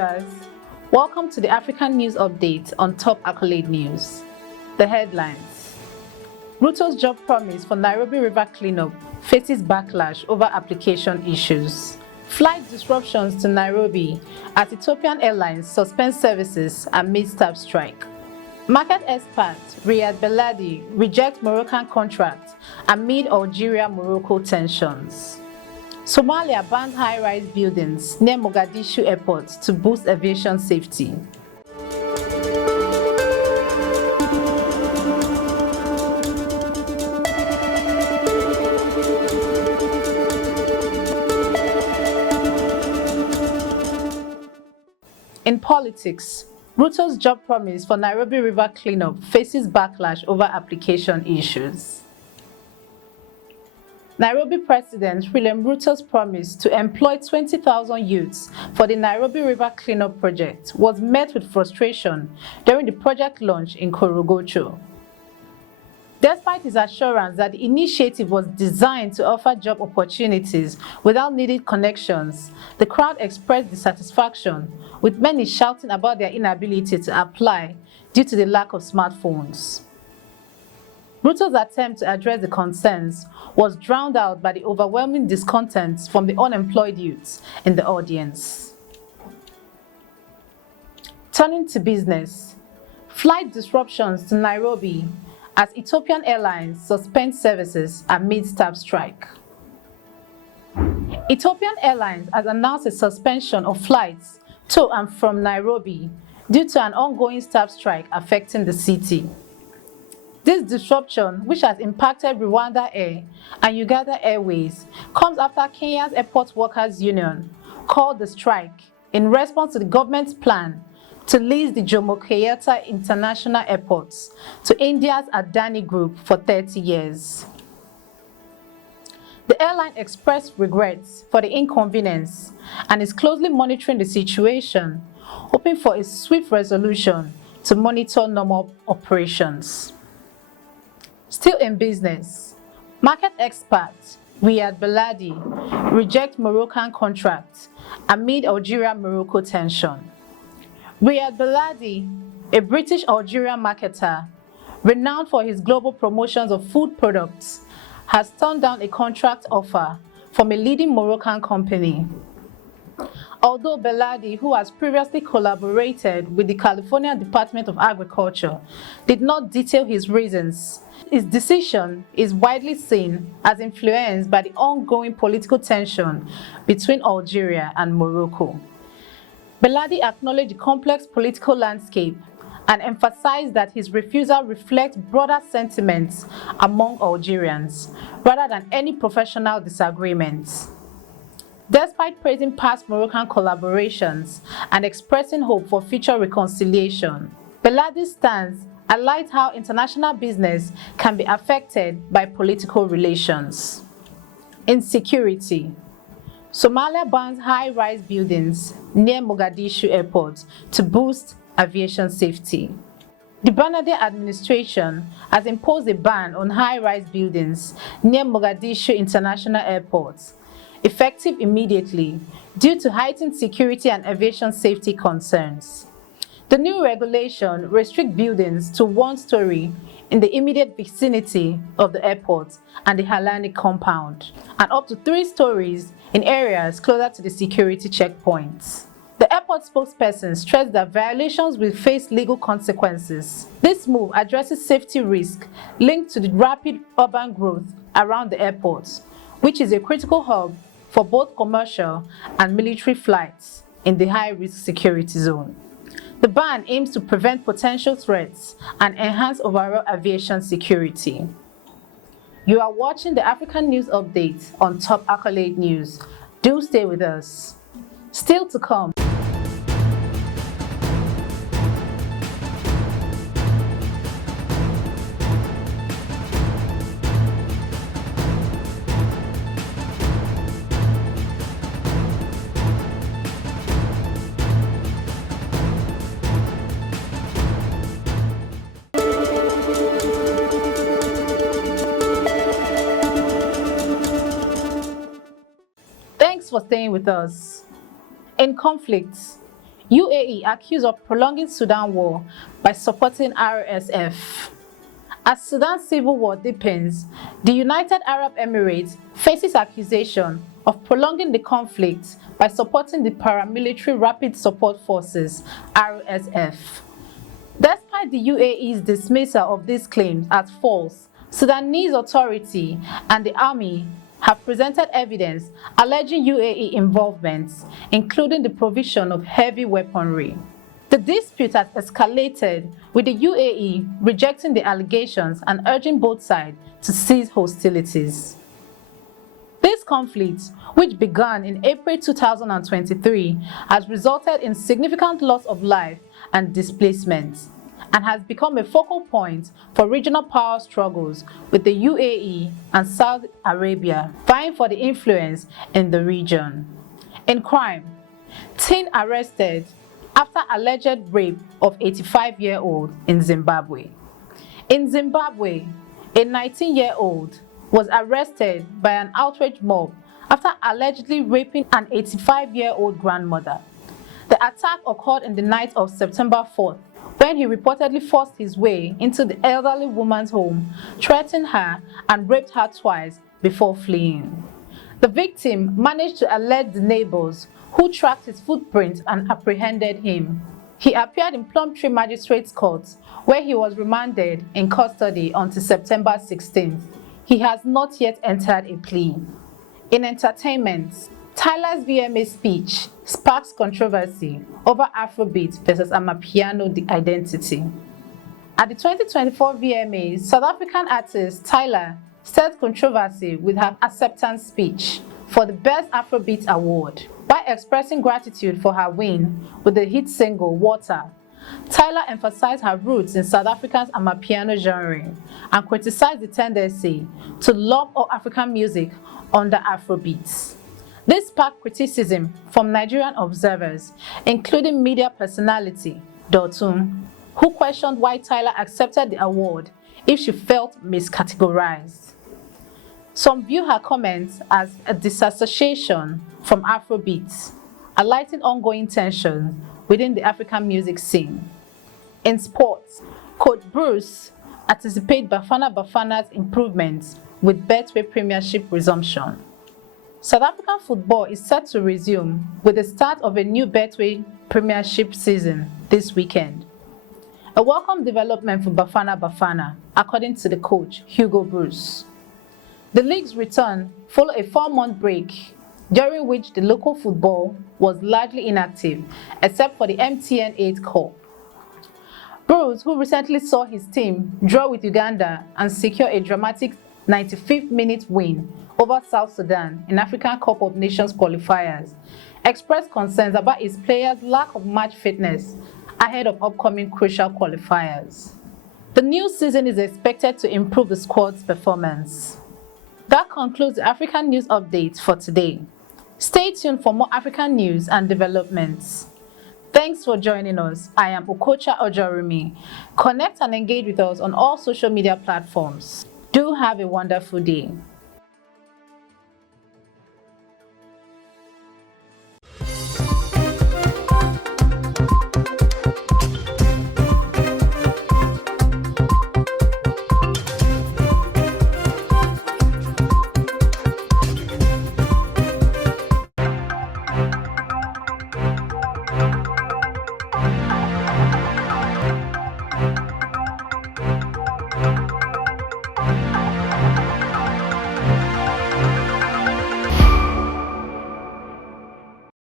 viewers. Welcome to the African News Update on Top Accolade News. The headlines. Ruto's job promise for Nairobi River cleanup faces backlash over application issues. Flight disruptions to Nairobi as Ethiopian Airlines suspends services amid staff strike. Market expert Riad Beladi rejects Moroccan contract amid Algeria-Morocco tensions. Somalia bans high-rise buildings near Mogadishu airport to boost aviation safety. In politics, Ruto's job promise for Nairobi River cleanup faces backlash over application issues. Nairobi President William Ruto's promise to employ 20,000 youths for the Nairobi River cleanup project was met with frustration during the project launch in Korogocho. Despite his assurance that the initiative was designed to offer job opportunities without needed connections, the crowd expressed dissatisfaction, with many shouting about their inability to apply due to the lack of smartphones. Ruto's attempt to address the concerns was drowned out by the overwhelming discontent from the unemployed youths in the audience. Turning to business, flight disruptions to Nairobi as Ethiopian Airlines suspends services amid staff strike. Ethiopian Airlines has announced a suspension of flights to and from Nairobi due to an ongoing staff strike affecting the city. This disruption, which has impacted Rwanda Air and Uganda Airways, comes after Kenya's Airport Workers Union called the strike in response to the government's plan to lease the Jomo Kenyatta International Airports to India's Adani Group for 30 years. The airline expressed regrets for the inconvenience and is closely monitoring the situation, hoping for a swift resolution to monitor normal operations. Still in business, market expert Riad Beladi rejects Moroccan contract amid Algeria-Morocco tension. Riad Beladi, a British Algerian marketer renowned for his global promotions of food products, has turned down a contract offer from a leading Moroccan company. Although Beladi, who has previously collaborated with the California Department of Agriculture, did not detail his reasons, his decision is widely seen as influenced by the ongoing political tension between Algeria and Morocco. Beladi acknowledged the complex political landscape and emphasized that his refusal reflects broader sentiments among Algerians rather than any professional disagreements. Despite praising past Moroccan collaborations and expressing hope for future reconciliation, Beladi's stance highlights how international business can be affected by political relations. Insecurity. Somalia bans high-rise buildings near Mogadishu airport to boost aviation safety. The Banadir administration has imposed a ban on high-rise buildings near Mogadishu International Airport, effective immediately due to heightened security and aviation safety concerns. The new regulation restricts buildings to one story in the immediate vicinity of the airport and the Halani compound, and up to 3 stories in areas closer to the security checkpoints. The airport spokesperson stressed that violations will face legal consequences. This move addresses safety risk linked to the rapid urban growth around the airport, which is a critical hub for both commercial and military flights in the high-risk security zone. The ban aims to prevent potential threats and enhance overall aviation security. You are watching the African News Update on Top Accolade News. Do stay with us. Still to come. Thanks for staying with us. In conflicts, UAE accused of prolonging Sudan war by supporting RSSF. As Sudan's civil war deepens, the United Arab Emirates faces accusation of prolonging the conflict by supporting the paramilitary Rapid Support Forces (RSF). Despite the UAE's dismissal of these claims as false, Sudanese authority and the army have presented evidence alleging UAE involvement, including the provision of heavy weaponry. The dispute has escalated, with the UAE rejecting the allegations and urging both sides to cease hostilities. This conflict, which began in April 2023, has resulted in significant loss of life and displacement, and has become a focal point for regional power struggles, with the UAE and Saudi Arabia vying for the influence in the region. In crime, teen arrested after alleged rape of 85-year-old in Zimbabwe. In Zimbabwe, a 19-year-old was arrested by an outraged mob after allegedly raping an 85-year-old grandmother. The attack occurred in the night of September 4th, when he reportedly forced his way into the elderly woman's home, threatened her and raped her twice before fleeing. The victim managed to alert the neighbors, who tracked his footprints and apprehended him. He appeared in Plumtree Magistrates Court, where he was remanded in custody until September 16th. He has not yet entered a plea. In entertainment, Tyla's VMA speech sparks controversy over Afrobeats versus Amapiano the identity. At the 2024 VMAs, South African artist Tyla stirred controversy with her acceptance speech for the Best Afrobeats Award. By expressing gratitude for her win with the hit single Water, Tyla emphasized her roots in South Africa's Amapiano genre and criticized the tendency to lump all African music under Afrobeats. This sparked criticism from Nigerian observers, including media personality Dotun, who questioned why Tyla accepted the award if she felt miscategorized. Some view her comments as a disassociation from Afrobeats, highlighting ongoing tension within the African music scene. In sports, Coach Broos anticipates Bafana Bafana's improvements with Betway Premiership resumption. South African football is set to resume with the start of a new Betway Premiership season this weekend. A welcome development for Bafana Bafana, according to the coach, Hugo Broos. The league's return followed a 4-month break, during which the local football was largely inactive, except for the MTN 8 Cup. Broos, who recently saw his team draw with Uganda and secure a dramatic 95th-minute win over South Sudan in African Cup of Nations qualifiers, expressed concerns about his players' lack of match fitness ahead of upcoming crucial qualifiers. The new season is expected to improve the squad's performance. That concludes the African News Update for today. Stay tuned for more African news and developments. Thanks for joining us. I am Okocha Ojorumi. Connect and engage with us on all social media platforms. Do have a wonderful day.